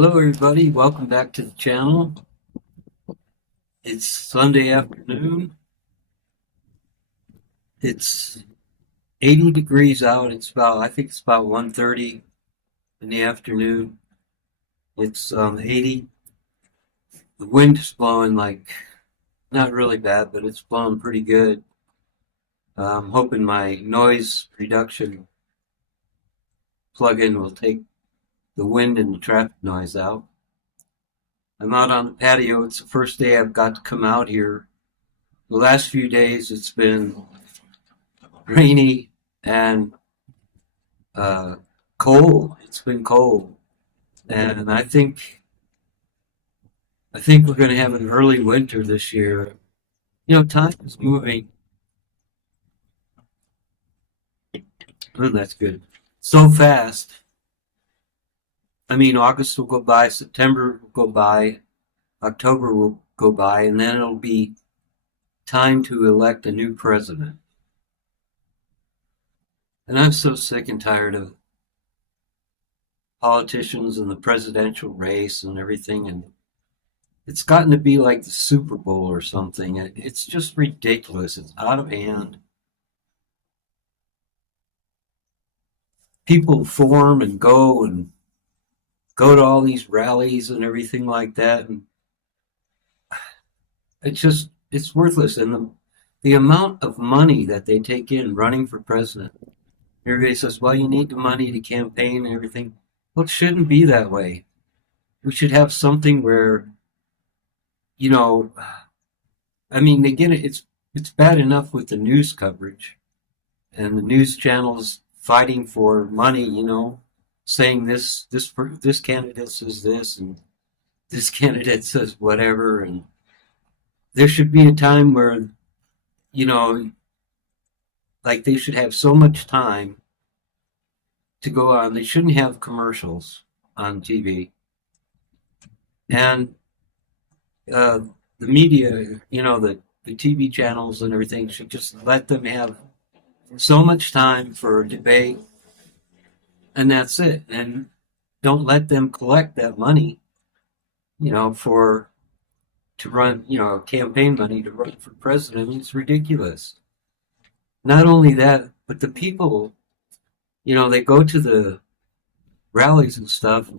Hello, everybody. Welcome back to the channel. It's Sunday afternoon. It's 80 degrees out. I think it's about 1:30 in the afternoon. It's 80. The wind is blowing not really bad, but it's blowing pretty good. I'm hoping my noise reduction plug-in will take the wind and the traffic noise out. I'm out on the patio. It's the first day I've got to come out here. The last few days it's been rainy and cold. It's been cold, and I think we're going to have an early winter this year. Time is moving. Oh, that's good. So fast. I mean, August will go by, September will go by, October will go by, and then it'll be time to elect a new president. And I'm so sick and tired of politicians and the presidential race and everything. And it's gotten to be like the Super Bowl or something. It's just ridiculous. It's out of hand. People form and go to all these rallies and everything like that. And it's worthless. And the amount of money that they take in running for president. Everybody says, well, you need the money to campaign and everything. Well, it shouldn't be that way. We should have something where, I mean, they get it. It's bad enough with the news coverage and the news channels fighting for money, saying this candidate says this and this candidate says whatever. And there should be a time where, like they should have so much time to go on. They shouldn't have commercials on TV. And the media, the TV channels and everything should just let them have so much time for debate, and that's it. And don't let them collect that money, to run, campaign money to run for president. I mean, it's ridiculous. Not only that, but the people, they go to the rallies and stuff.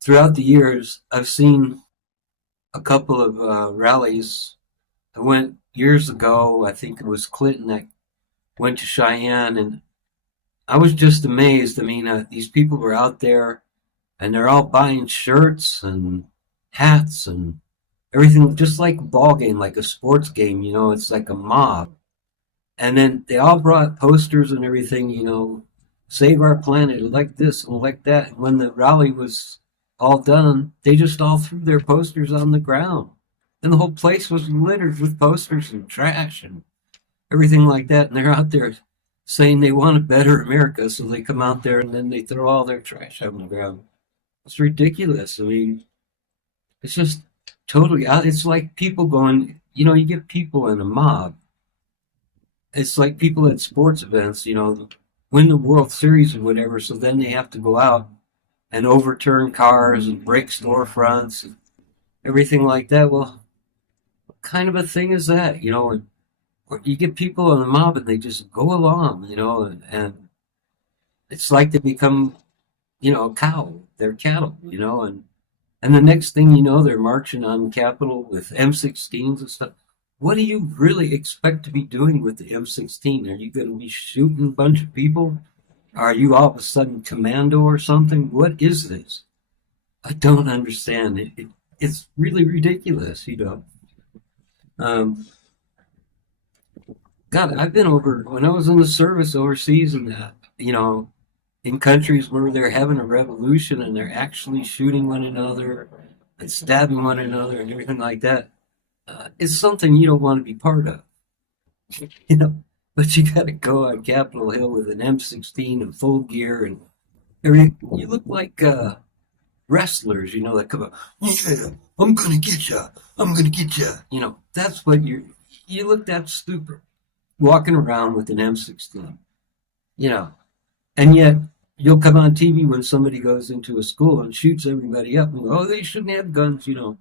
Throughout the years, I've seen a couple of rallies. I went years ago, I think it was Clinton that went to Cheyenne, and I was just amazed. I mean, these people were out there, and they're all buying shirts and hats and everything, just like a ball game, like a sports game. It's like a mob. And then they all brought posters and everything, save our planet, elect this and elect that. And when the rally was all done, they just all threw their posters on the ground. And the whole place was littered with posters and trash and everything like that. And they're out there saying they want a better America, so they come out there and then they throw all their trash on the ground. It's ridiculous. I mean, it's just totally out. It's like people going, you get people in a mob. It's like people at sports events, win the World Series or whatever, so then they have to go out and overturn cars and break storefronts and everything like that. Well, what kind of a thing is that? You get people in a mob and they just go along, and it's like they become, a cow. They're cattle, and the next thing you know, they're marching on the Capitol with M16s and stuff. What do you really expect to be doing with the M16? Are you going to be shooting a bunch of people? Are you all of a sudden commando or something? What is this? I don't understand. It's really ridiculous, God, I've been when I was in the service overseas and, in countries where they're having a revolution and they're actually shooting one another and stabbing one another and everything like that. It's something you don't want to be part of, but you got to go on Capitol Hill with an M16 and full gear and everything. You look like wrestlers, that come up, yeah, I'm going to get you. I'm going to get you. That's what you look that stupid walking around with an M16, and yet you'll come on TV when somebody goes into a school and shoots everybody up and go, oh, they shouldn't have guns, you know.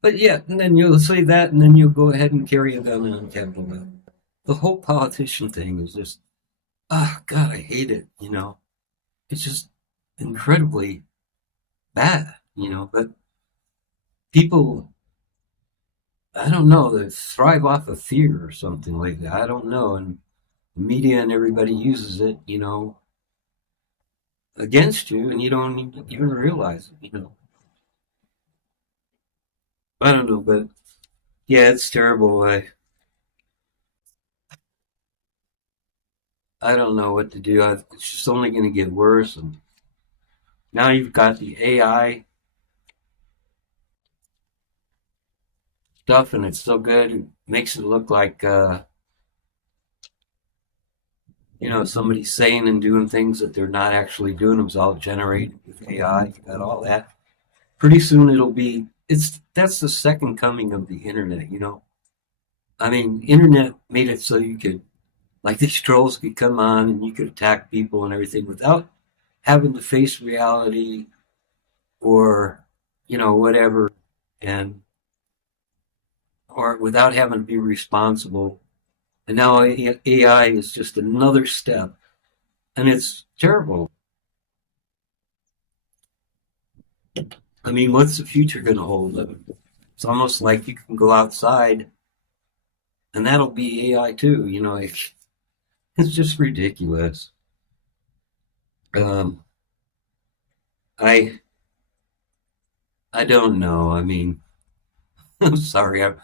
But yeah, and then you'll say that, and then you'll go ahead and carry a gun on Capitol Hill. The whole politician thing is just, ah, oh, God, I hate it, you know. It's just incredibly bad, you know. But people, I don't know, they thrive off of fear or something like that. I don't know. And the media and everybody uses it, you know, against you, and you don't even realize it, you know. I don't know, but yeah, it's terrible. I don't know what to do. It's just only going to get worse. And now you've got the AI stuff, and it's so good. It makes it look like, you know, somebody's saying and doing things that they're not actually doing. It was all generated with AI. You got all that. Pretty soon it'll be. That's the second coming of the internet. You know, I mean, internet made it so you could, like, these trolls could come on and you could attack people and everything without having to face reality or, you know, whatever, and or without having to be responsible. And now AI is just another step, and it's terrible. I mean, what's the future going to hold? It's almost like you can go outside, and that'll be AI too. You know, it's just ridiculous. Um, I I don't know. I mean, I'm sorry. I'm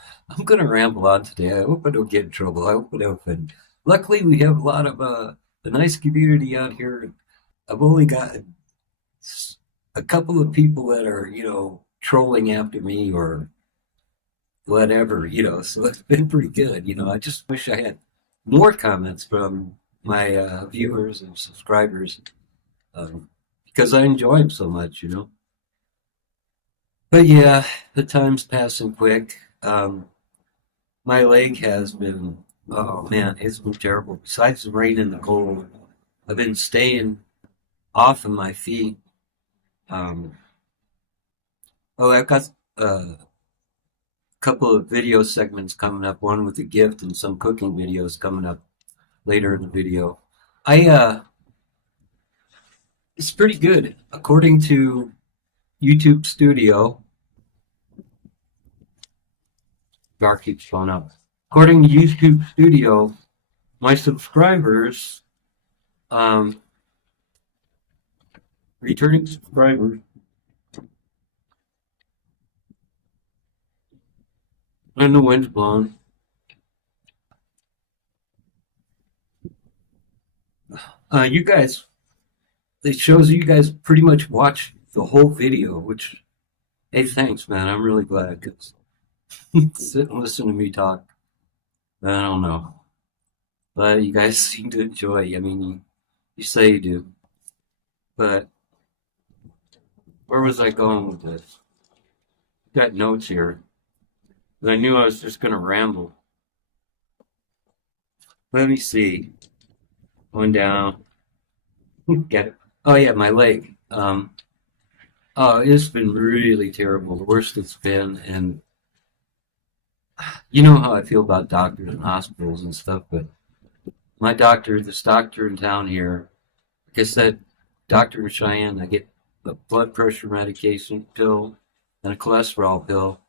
going to ramble on today. I hope I don't get in trouble. I hope I don't offend. Luckily, we have a lot of a nice community out here. I've only got a couple of people that are, you know, trolling after me or whatever, you know. So it's been pretty good. You know, I just wish I had more comments from my viewers and subscribers, um, because I enjoy them so much, you know. But yeah, the time's passing quick. My leg has been, oh man, it's been terrible. Besides the rain and the cold, I've been staying off of my feet. Um, oh, I've got a couple of video segments coming up, one with a gift and some cooking videos coming up later in the video. I It's pretty good. According to YouTube Studio, bar keeps phone up. According to YouTube Studio, my subscribers, um, returning subscribers, and the wind's blowing. You guys, it shows you guys pretty much watch the whole video, which, hey, thanks, man. I'm really glad because sit and listen to me talk. I don't know, but you guys seem to enjoy. I mean, you say you do, but where was I going with this? Got notes here, but I knew I was just going to ramble. Let me see. Going down. Get it. Oh yeah, my leg. Oh, it's been really terrible. The worst it's been, and you know how I feel about doctors and hospitals and stuff, but my doctor, this doctor in town here, like I said, doctor in Cheyenne, I get a blood pressure medication pill and a cholesterol pill.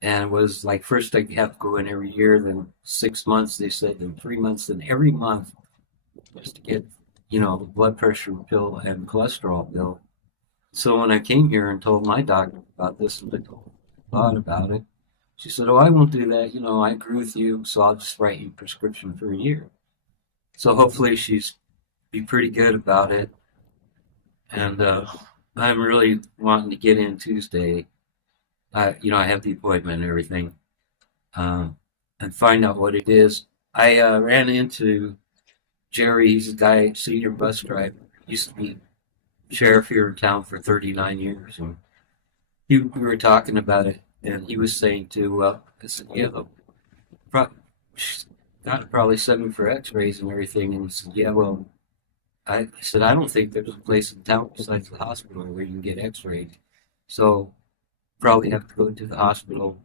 And it was like first I have to go in every year, then 6 months they said, then 3 months, then every month just to get, you know, the blood pressure pill and cholesterol pill. So when I came here and told my doctor about this and thought about it, she said, "Oh, I won't do that. You know, I agree with you, so I'll just write you a prescription for a year." So hopefully she's be pretty good about it. And I'm really wanting to get in Tuesday. You know, I have the appointment and everything, um, and find out what it is. I ran into Jerry. He's a guy, senior bus driver. Used to be sheriff here in town for 39 years. And we were talking about it, and he was saying too, well, I said, yeah, pro- got to probably send me for x-rays and everything. And he said, yeah, well, I said, I don't think there's a place in town besides the hospital where you can get x-rayed. So probably have to go to the hospital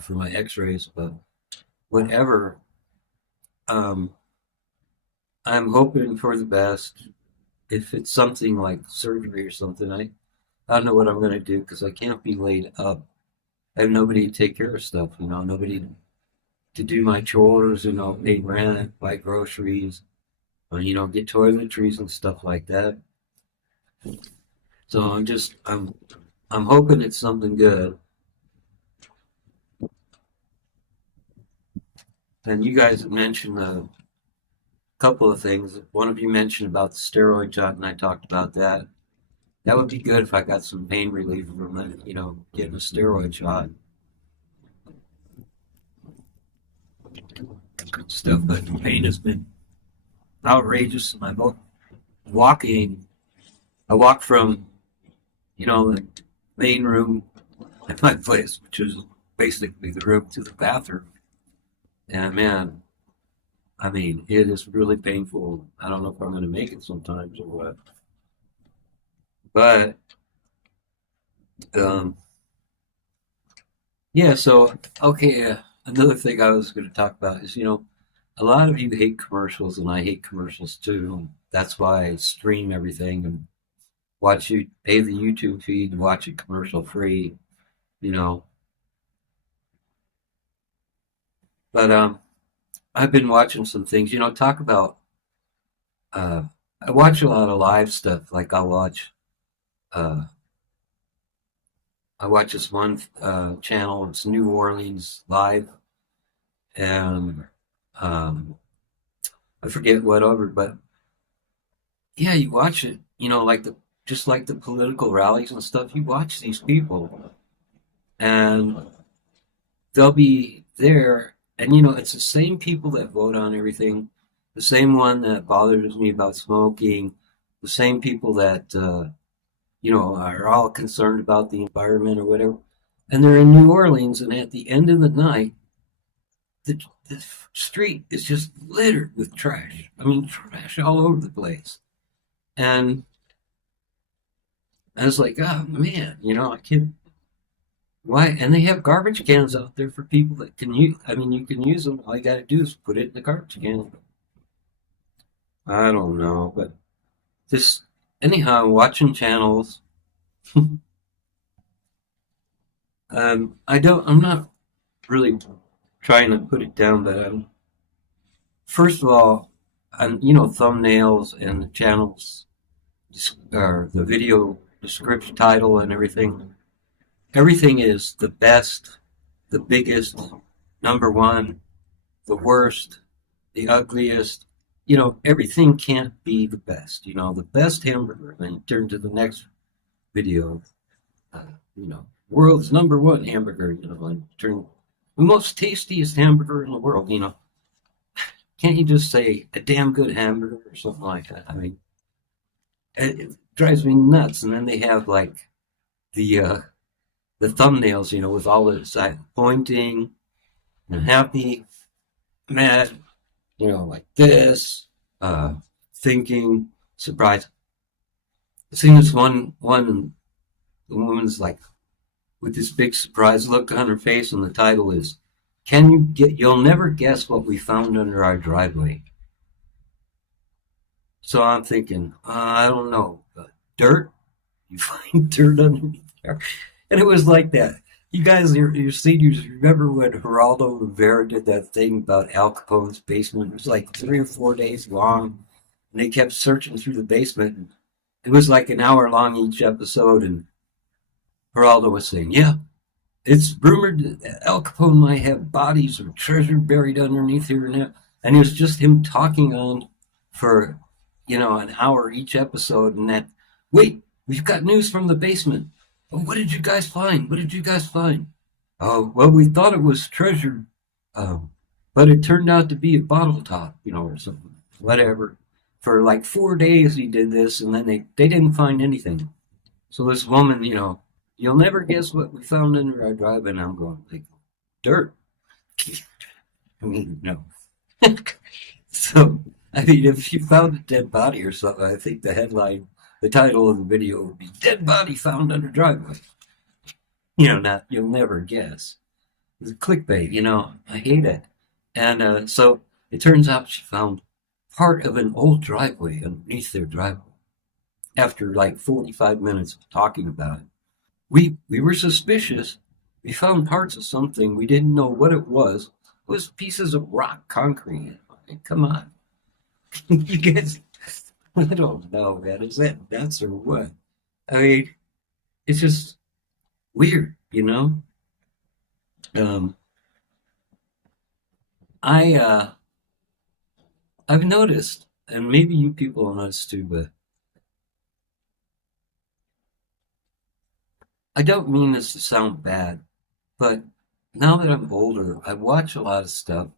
for my x-rays, but whatever. Um, I'm hoping for the best. If it's something like surgery or something, I don't know what I'm going to do because I can't be laid up. I have nobody to take care of stuff, nobody to do my chores, pay rent, buy groceries, or, get toiletries and stuff like that. So I'm hoping it's something good. And you guys have mentioned a couple of things. One of you mentioned about the steroid shot, and I talked about that. That would be good if I got some pain relief from that, getting a steroid shot stuff. But the pain has been outrageous. My walking, I walk from, the main room at my place, which is basically the room, to the bathroom. And man, I mean, it is really painful. I don't know if I'm going to make it sometimes or what. But um, yeah, so okay, another thing I was going to talk about is, a lot of you hate commercials, and I hate commercials too. That's why I stream everything and pay the YouTube feed and watch it commercial free, you know. But I've been watching some things, talk about. I watch a lot of live stuff. Like uh, I watch this one channel. It's New Orleans Live, and um, I forget whatever, but yeah, you watch it. Like just like the political rallies and stuff. You watch these people, and they'll be there, and it's the same people that vote on everything, the same one that bothers me about smoking, the same people that are all concerned about the environment or whatever, and they're in New Orleans, and at the end of the night, the street is just littered with trash. I mean, trash all over the place, and I was like, oh man, I can't. Why? And they have garbage cans out there for people that can use. I mean, you can use them. All you got to do is put it in the garbage can. I don't know, but this anyhow. Watching channels. I don't. I'm not really trying to put it down, but first of all, thumbnails and the channels, or the video description, title, and everything. Everything is the best, the biggest, number one, the worst, the ugliest. Everything can't be the best. The best hamburger. Then you turn to the next video. Uh, world's number one hamburger. And turn the most tastiest hamburger in the world. Can't you just say a damn good hamburger or something like that? I mean, it drives me nuts. And then they have like the thumbnails, with all the side pointing and happy, mad, like this, thinking, surprised. I've seen this one, the woman's like with this big surprise look on her face, and the title is, You'll never guess what we found under our driveway. So I'm thinking, I don't know, dirt? You find dirt underneath there? And it was like that. You guys, your seniors, remember when Geraldo Rivera did that thing about Al Capone's basement? It was like 3 or 4 days long, and they kept searching through the basement. And it was like an hour long each episode, and Geraldo was saying, "Yeah, it's rumored that Al Capone might have bodies or treasure buried underneath here and there." And it was just him talking on for, an hour each episode, and that, wait, we've got news from the basement. Oh, what did you guys find? What did you guys find? Oh, well, we thought it was treasure, um, but it turned out to be a bottle top, or something. Whatever. For like 4 days he did this, and then they didn't find anything. So this woman, you'll never guess what we found under our drive, and I'm going, like, dirt. I mean, no. So I mean, if you found a dead body or something, I think the headline, the title of the video would be "Dead Body Found Under Driveway." Not you'll never guess. It's clickbait. I hate it. And so it turns out she found part of an old driveway underneath their driveway after like 45 minutes of talking about it. We were suspicious. We found parts of something. We didn't know what it was. It was pieces of rock concrete. Come on. You guys, I don't know, man. Is that nuts or what? I mean, it's just weird. Um, I I've noticed, and maybe you people have noticed too, but I don't mean this to sound bad, but now that I'm older, I watch a lot of stuff.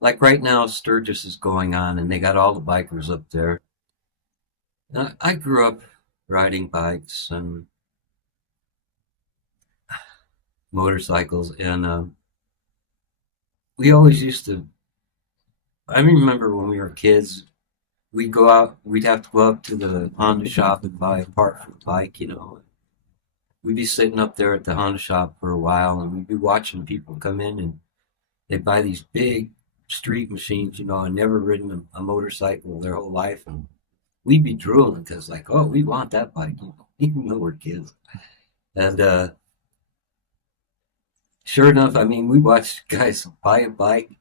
Like right now, Sturgis is going on, and they got all the bikers up there. And I grew up riding bikes and motorcycles, and we always used to. I remember when we were kids, we'd go out, we'd have to go up to the Honda shop and buy a part for the bike. We'd be sitting up there at the Honda shop for a while, and we'd be watching people come in, and they'd buy these big street machines, and never ridden a motorcycle their whole life, and we'd be drooling because, like, oh, we want that bike, even though we're kids. And sure enough, I mean, we watched guys buy a bike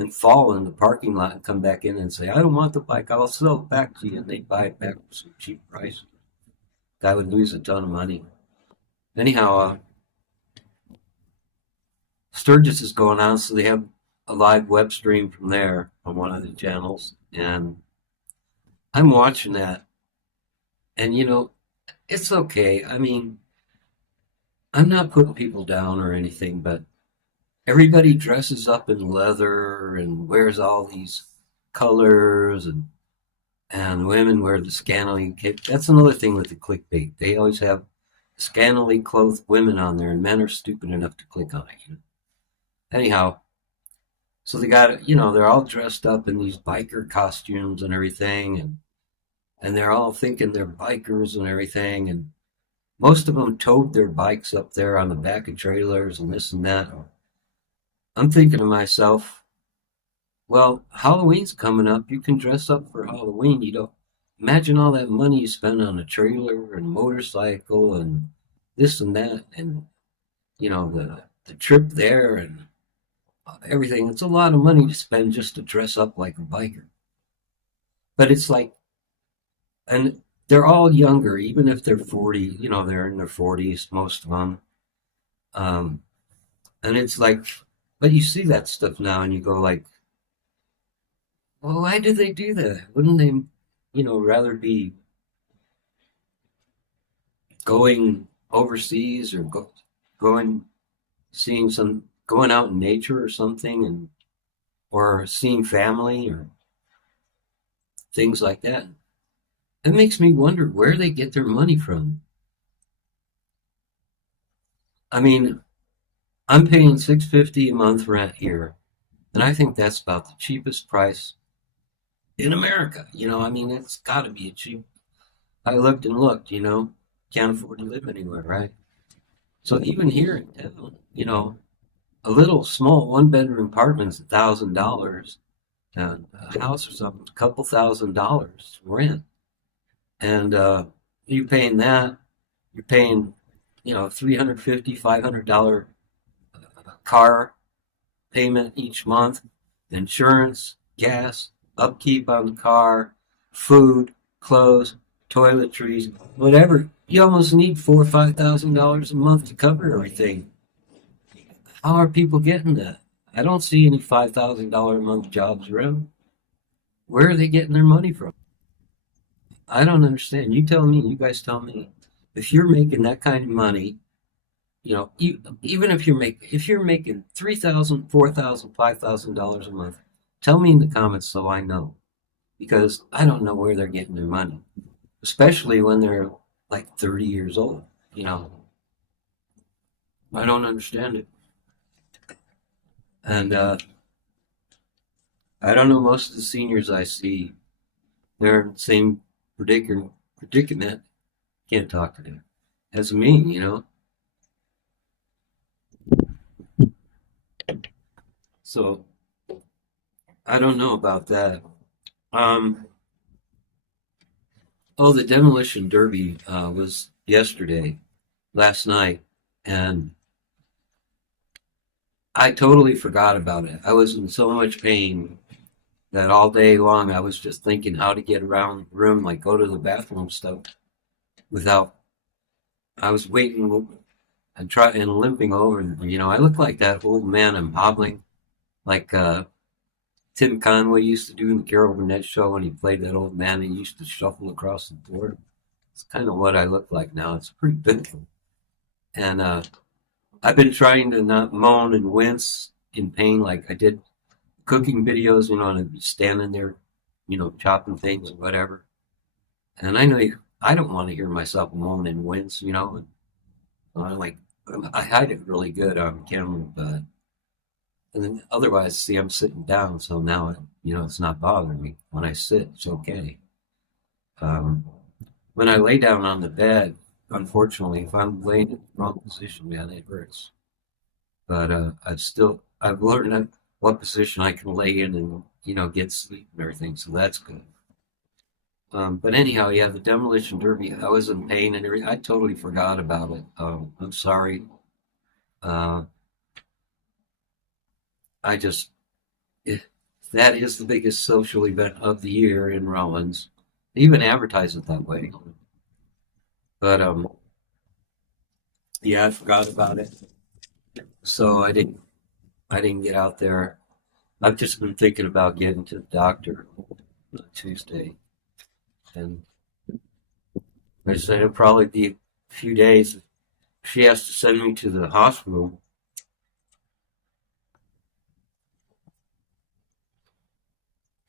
and fall in the parking lot and come back in and say, I don't want the bike, I'll sell it back to you. And they'd buy it back for some cheap price. Guy would lose a ton of money. Anyhow, Sturgis is going on, so they have a live web stream from there on one of the channels. And I'm watching that. And, it's okay. I mean, I'm not putting people down or anything, but everybody dresses up in leather and wears all these colors, and women wear the scantily. That's another thing with the clickbait. They always have scantily clothed women on there, and men are stupid enough to click on it. Anyhow, so they got they're all dressed up in these biker costumes and everything, and they're all thinking they're bikers and everything, and most of them towed their bikes up there on the back of trailers and this and that. I'm thinking to myself, well, Halloween's coming up. You can dress up for Halloween. You don't imagine all that money you spend on a trailer and a motorcycle and this and that, and the trip there and everything. It's a lot of money to spend just to dress up like a biker. But it's like, and they're all younger, even if they're 40. They're in their 40s, most of them. Um, and it's like, but you see that stuff now, and you go like, well, why do they do that? Wouldn't they, rather be going overseas or going, going out in nature or something, or seeing family or things like that? It makes me wonder where they get their money from. I mean, I'm paying $650 a month rent here, and I think that's about the cheapest price in America. I mean, it's got to be a cheap. I looked and looked. Can't afford to live anywhere, right? So even here in town, a little small one-bedroom apartment's $1,000, and a house or something, a couple $1,000 rent, and you paying that. You're paying, $350, $500 car payment each month, insurance, gas, upkeep on the car, food, clothes, toiletries, whatever. You almost need $4,000 or $5,000 a month to cover everything. How are people getting that? I don't see any $5,000 a month jobs around. Where are they getting their money from? I don't understand. You tell me. You guys tell me. If you're making that kind of money, even if you're making $3,000, $4,000, $5,000 a month, tell me in the comments so I know, because I don't know where they're getting their money, especially when they're like 30 years old. I don't understand it, and I don't know. Most of the seniors I see, they're in the same predicament. Can't talk to them as me. So I don't know about that. Um, oh, the demolition derby was last night, and I totally forgot about it. I was in so much pain that all day long I was just thinking how to get around the room, like go to the bathroom and stuff, without. I was waiting and limping over, and I look like that old man. I'm hobbling like Tim Conway used to do in the Carol Burnett show when he played that old man. He used to shuffle across the board. It's kind of what I look like now. It's pretty pitiful. And I've been trying to not moan and wince in pain like I did cooking videos, and I'd be standing there, chopping things or whatever. And I don't want to hear myself moan and wince. And I'm like, I hide it really good on camera, but and then otherwise, see, I'm sitting down, so now it's not bothering me. When I sit, it's okay. Um, when I lay down on the bed, unfortunately, if I'm laying in the wrong position, man, it hurts. But I've learned what position I can lay in and get sleep and everything, so that's good. But anyhow, yeah, the demolition derby, I was in pain and everything. I totally forgot about it. I'm sorry. Uh, I just that is the biggest social event of the year in Rollins. They even advertise it that way. But yeah, I forgot about it. So I didn't get out there. I've just been thinking about getting to the doctor on Tuesday. And they said it'll probably be a few days. She has to send me to the hospital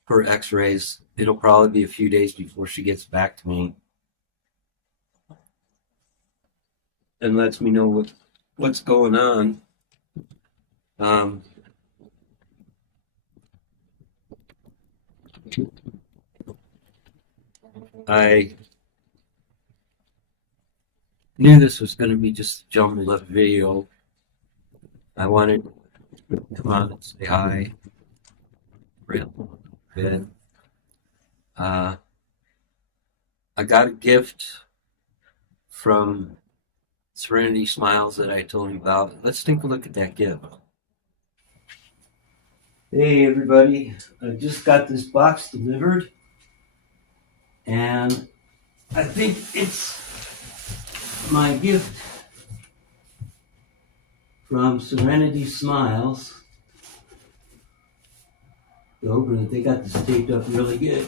for x-rays. It'll probably be a few days before she gets back to me and lets me know what's going on. I knew this was going to be just a jumbled up video. I wanted to come on and say hi. Real good. I got a gift from Serenity Smiles that I told you about. Let's take a look at that gift. Hey everybody, I just got this box delivered, and I think it's my gift from Serenity Smiles. To open it, they got this taped up really good.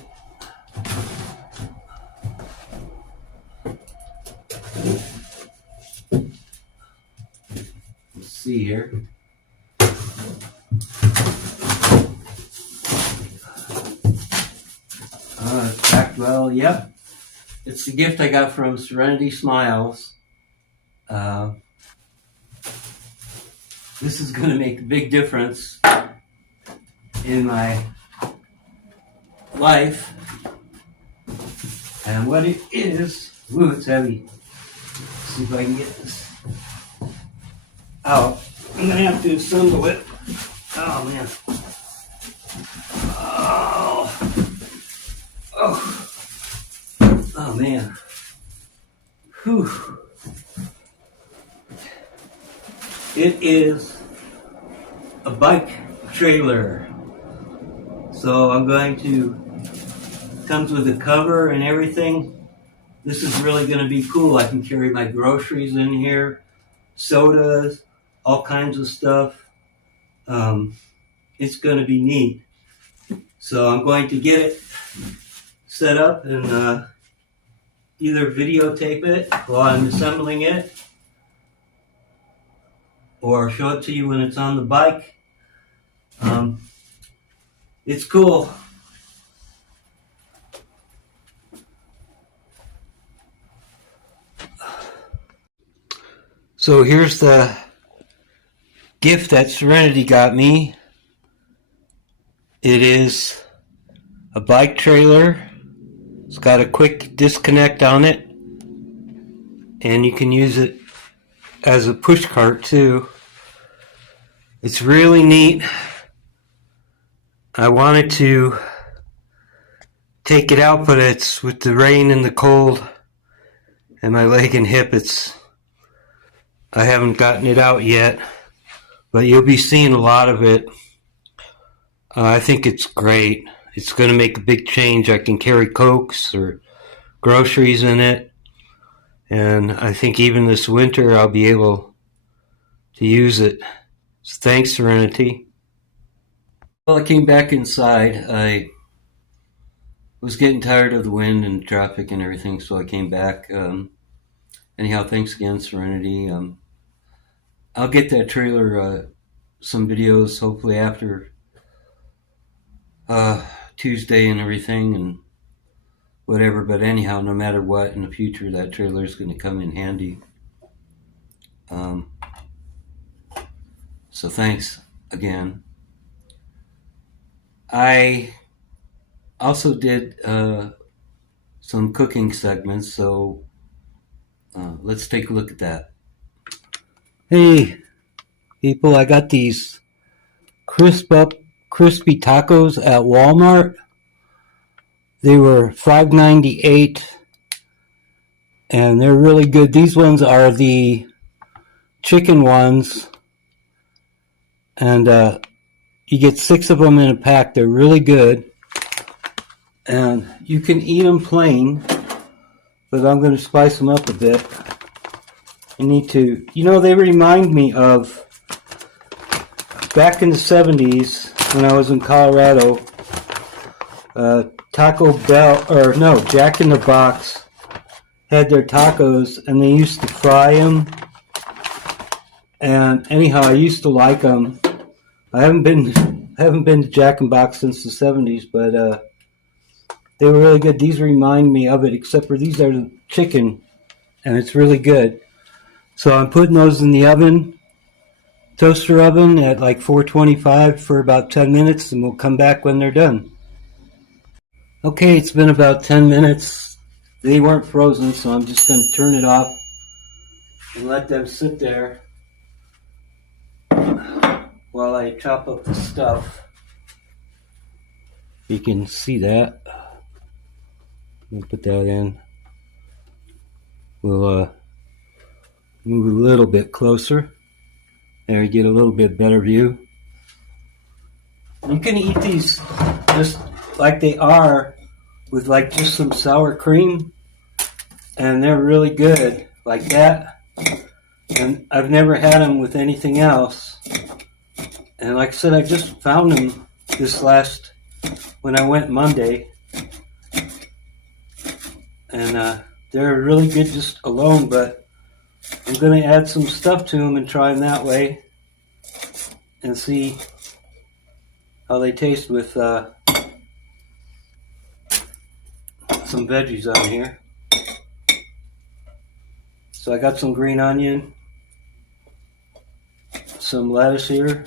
Let's see here. Packed well, yep. It's the gift I got from Serenity Smiles. This is going to make a big difference in my life. And what it is, ooh, it's heavy. Let's see if I can get this out. I'm going to have to assemble it. Oh, man. Oh, man. Whew. It is a bike trailer. So I'm going to, comes with a cover and everything. This is really going to be cool. I can carry my groceries in here, sodas, all kinds of stuff. It's going to be neat. So I'm going to get it set up and either videotape it while I'm assembling it, or show it to you when it's on the bike. It's cool. So here's the gift that Serenity got me. It is a bike trailer It's got a quick disconnect on it, and you can use it as a push cart too. It's really neat. I wanted to take it out, but it's with the rain and the cold and my leg and hip, I haven't gotten it out yet, but you'll be seeing a lot of it. I think it's great. It's going to make a big change. I can carry Cokes or groceries in it, and I think even this winter I'll be able to use it. So thanks, Serenity. Well, I came back inside. I was getting tired of the wind and traffic and everything, so I came back. Anyhow, thanks again, Serenity. I'll get that trailer, some videos, hopefully after Tuesday and everything and whatever. But anyhow, no matter what, in the future, that trailer is going to come in handy. So thanks again. I also did some cooking segments, so let's take a look at that. Hey, people, I got these crispy tacos at Walmart. They were $5.98, and they're really good. These ones are the chicken ones, and you get 6 of them in a pack. They're really good, and you can eat them plain, but I'm going to spice them up a bit. I need to, they remind me of back in the 70s when I was in Colorado. Taco Bell, Jack in the Box had their tacos, and they used to fry them. And anyhow, I used to like them. I haven't been to Jack in the Box since the 70s, but they were really good. These remind me of it, except for these are the chicken, and it's really good. So I'm putting those in the oven, toaster oven at like 425 for about 10 minutes, and we'll come back when they're done. Okay, it's been about 10 minutes. They weren't frozen, so I'm just going to turn it off and let them sit there while I chop up the stuff. You can see that. Let me put that in. We'll move a little bit closer. There, you get a little bit better view. You can eat these just like they are with like just some sour cream, and they're really good like that. And I've never had them with anything else. And like I said, I just found them when I went Monday. And they're really good just alone, but I'm going to add some stuff to them and try them that way and see how they taste with some veggies on here. So I got some green onion, some lettuce here,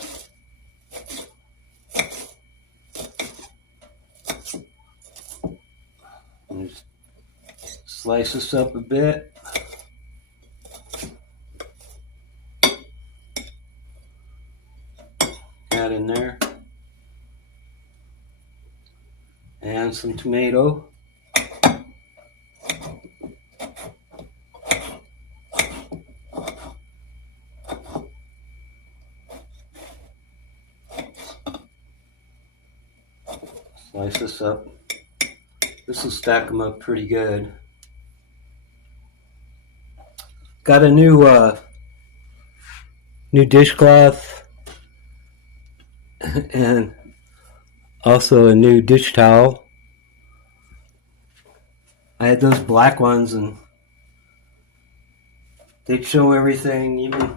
and just slice this up a bit. Add in there. And some tomato. Slice this up. This will stack them up pretty good. Got a new dishcloth and also a new dish towel. I had those black ones and they'd show everything. Even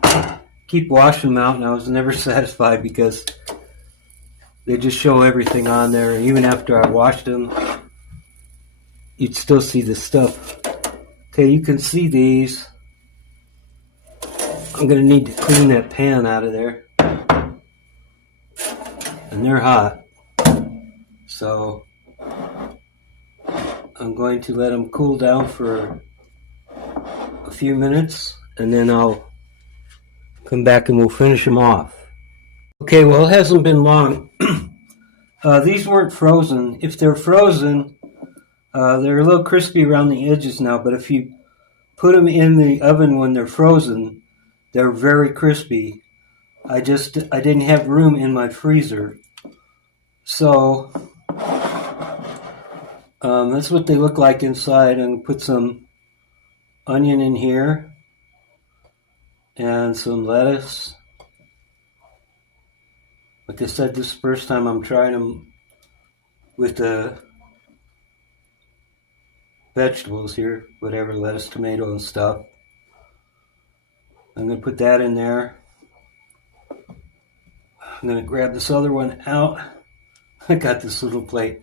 keep washing them out, and I was never satisfied because they just show everything on there. And even after I washed them, you'd still see the stuff. Okay, you can see these. I'm going to need to clean that pan out of there. And they're hot. So I'm going to let them cool down for a few minutes, and then I'll come back and we'll finish them off. Okay, well, it hasn't been long. These weren't frozen. If they're frozen, they're a little crispy around the edges now, but if you put them in the oven when they're frozen, they're very crispy. I didn't have room in my freezer. So that's what they look like inside. I'm going to put some onion in here and some lettuce. Like I said, this is the first time I'm trying them with the vegetables here, whatever, lettuce, tomato, and stuff. I'm going to put that in there. I'm going to grab this other one out. I got this little plate.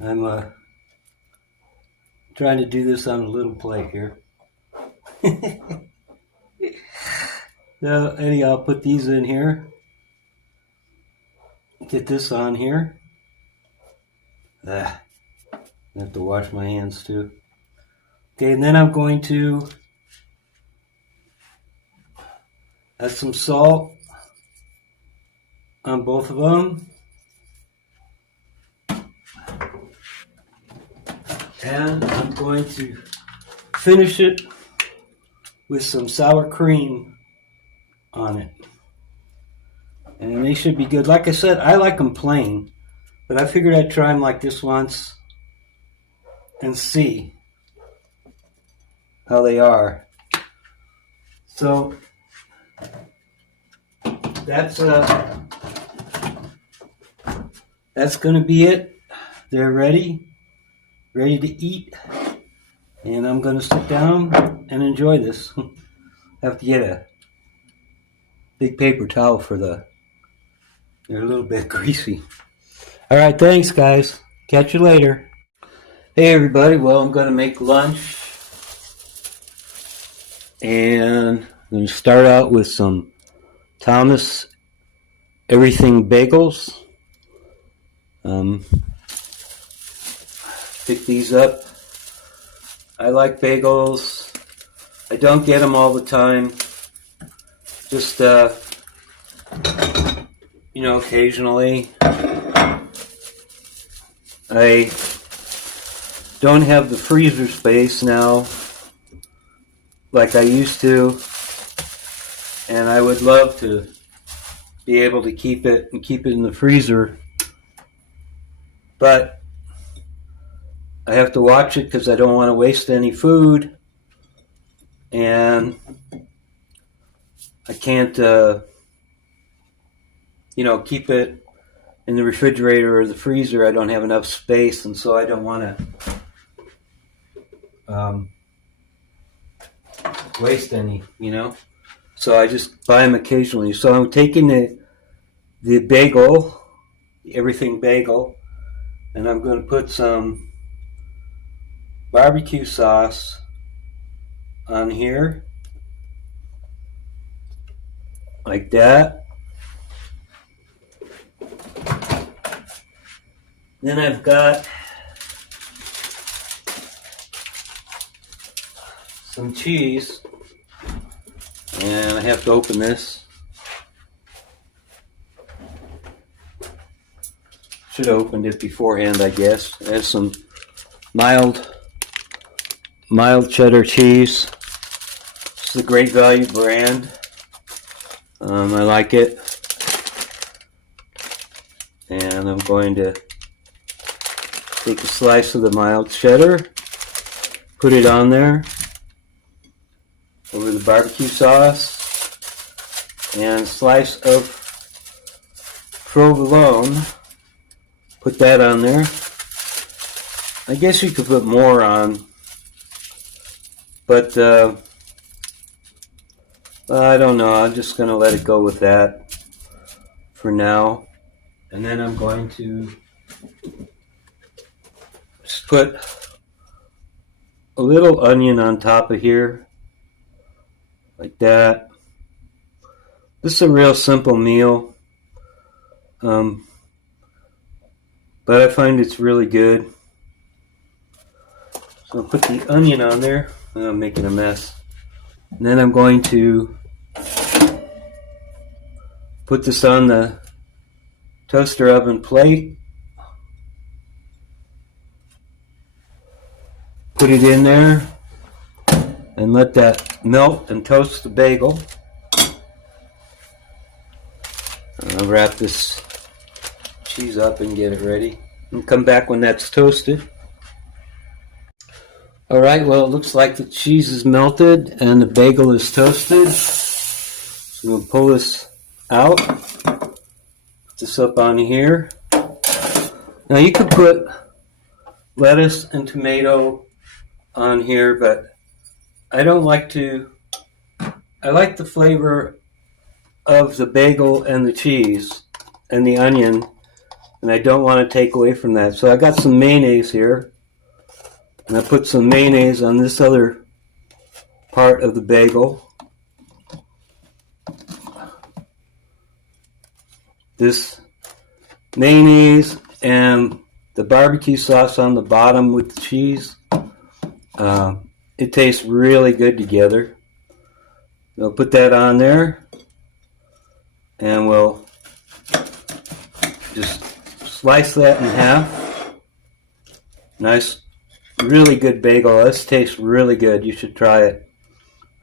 I'm trying to do this on a little plate here. So anyhow, I'll put these in here. Get this on here. I have to wash my hands too. Okay, and then I'm going to add some salt on both of them. And I'm going to finish it with some sour cream on it. And they should be good. Like I said, I like them plain, but I figured I'd try them like this once and see how they are. So that's going to be it. They're ready to eat, and I'm going to sit down and enjoy this. I have to get a big paper towel for they're a little bit greasy. All right, thanks, guys. Catch you later. Hey, everybody. Well, I'm going to make lunch, and I'm going to start out with some Thomas Everything Bagels. Pick these up. I like bagels. I don't get them all the time. Just, occasionally. I don't have the freezer space now like I used to, and I would love to be able to keep it in the freezer, but I have to watch it because I don't want to waste any food, and I can't keep it in the refrigerator or the freezer. I don't have enough space, and so I don't want to waste any, So I just buy them occasionally. So I'm taking the bagel, Everything Bagel, and I'm going to put some barbecue sauce on here, like that. Then I've got some cheese, and I have to open this. Should have opened it beforehand, I guess. It has some mild cheddar cheese. It's a Great Value brand. I like it. And I'm going to take a slice of the mild cheddar, put it on there over the barbecue sauce, and a slice of provolone, put that on there. I guess you could put more on, but I don't know. I'm just going to let it go with that for now. And then I'm going to just put a little onion on top of here, like that. This is a real simple meal, but I find it's really good. So I'll put the onion on there. I'm making a mess. And then I'm going to put this on the toaster oven plate. Put it in there and let that melt and toast the bagel. I'll wrap this cheese up and get it ready. And come back when that's toasted. Alright, well, it looks like the cheese is melted and the bagel is toasted. So we'll pull this out. Put this up on here. Now you could put lettuce and tomato on here, but I don't like to. I like the flavor of the bagel and the cheese and the onion, and I don't want to take away from that. So I got some mayonnaise here, and I put some mayonnaise on this other part of the bagel. This mayonnaise and the barbecue sauce on the bottom with the cheese, it tastes really good together. We'll put that on there, and we'll just slice that in half. Nice, really good bagel. This tastes really good. You should try it.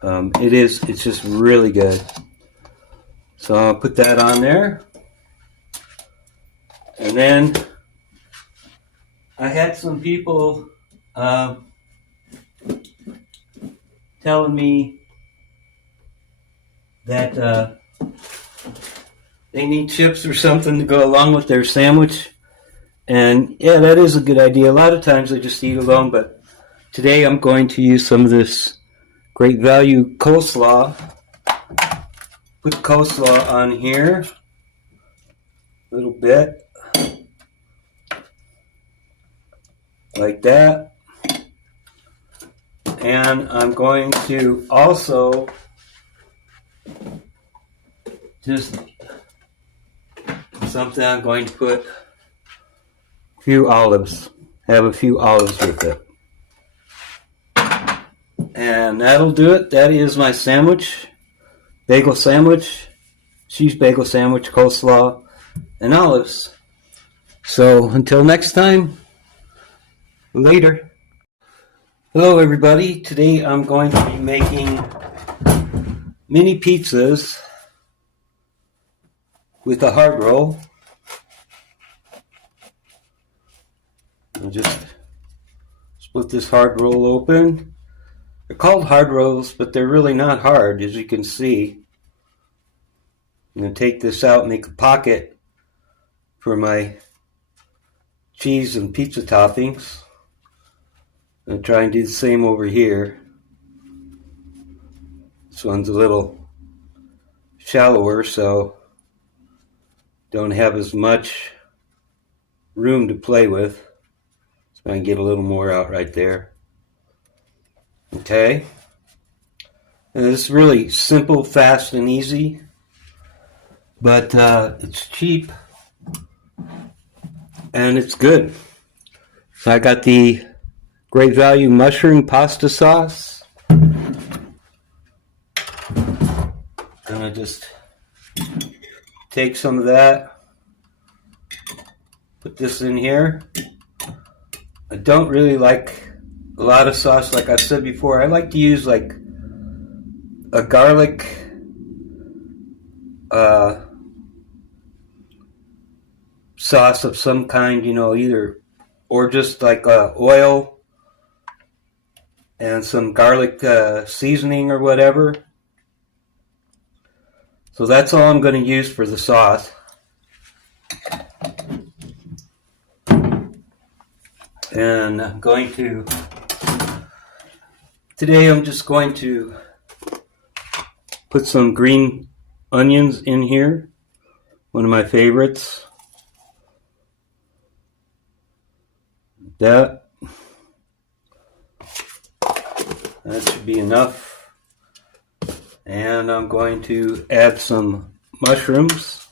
It's just really good. So I'll put that on there. And then I had some people telling me that they need chips or something to go along with their sandwich. And yeah, that is a good idea. A lot of times I just eat alone, but today I'm going to use some of this great value coleslaw. Put coleslaw on here a little bit. Like that. And I'm going to also just something I'm going to put a few olives. Have a few olives with it. And that'll do it. That is my sandwich. Bagel sandwich. Cheese bagel sandwich, coleslaw, and olives. So until next time. Later. Hello everybody. Today I'm going to be making mini pizzas with a hard roll. I'll just split this hard roll open. They're called hard rolls, but they're really not hard, as you can see. I'm going to take this out and make a pocket for my cheese and pizza toppings. I'm going to try and do the same over here. This one's a little shallower, so don't have as much room to play with. So I can get a little more out right there. Okay. And it's really simple, fast, and easy. But it's cheap. And it's good. So I got the great value mushroom pasta sauce. Gonna just take some of that, put this in here. I don't really like a lot of sauce, like I've said before. I like to use like a garlic sauce of some kind, either, or just like oil and some garlic seasoning or whatever. So that's all I'm going to use for the sauce. And today I'm just going to put some green onions in here. One of my favorites. That should be enough. And I'm going to add some mushrooms,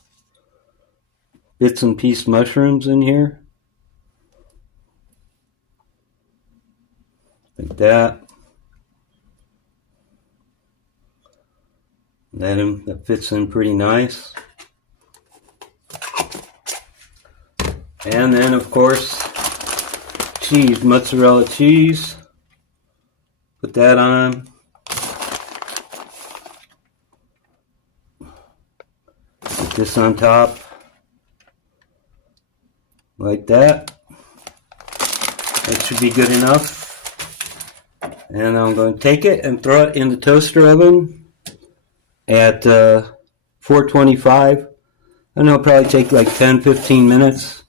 bits and piece mushrooms in here. like that. That fits in pretty nice. And then, of course, cheese, mozzarella cheese. Put that on. Put this on top. Like that. That should be good enough. And I'm going to take it and throw it in the toaster oven at 425. I know it'll probably take like 10-15 minutes.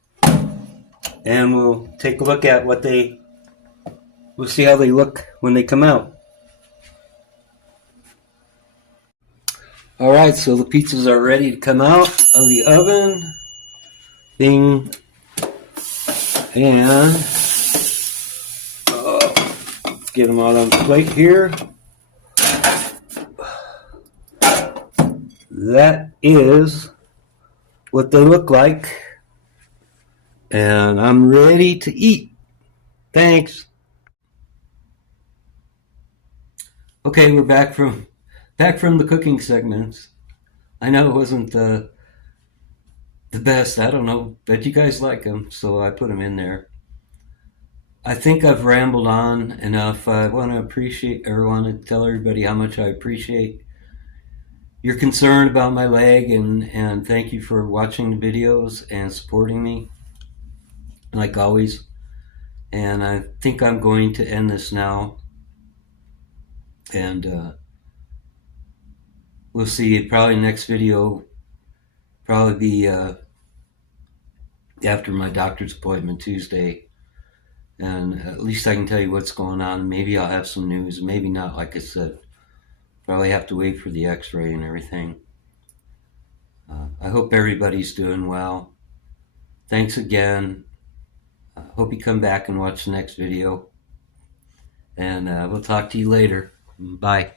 And we'll take a look at we'll see how they look when they come out. Alright, so the pizzas are ready to come out of the oven. Bing. And get them out on the plate here. That is what they look like. And I'm ready to eat. Thanks. Okay, we're back from the cooking segments. I know it wasn't the best. I don't know, but you guys like them, so I put them in there. I think I've rambled on enough. I want to tell everybody how much I appreciate your concern about my leg, and thank you for watching the videos and supporting me, like always. And I think I'm going to end this now, and we'll see. Probably next video probably be after my doctor's appointment Tuesday, and at least I can tell you what's going on. Maybe I'll have some news, maybe not. Like I said, probably have to wait for the x-ray and everything. I hope everybody's doing well. Thanks again. Hope you come back and watch the next video, and we'll talk to you later. Bye.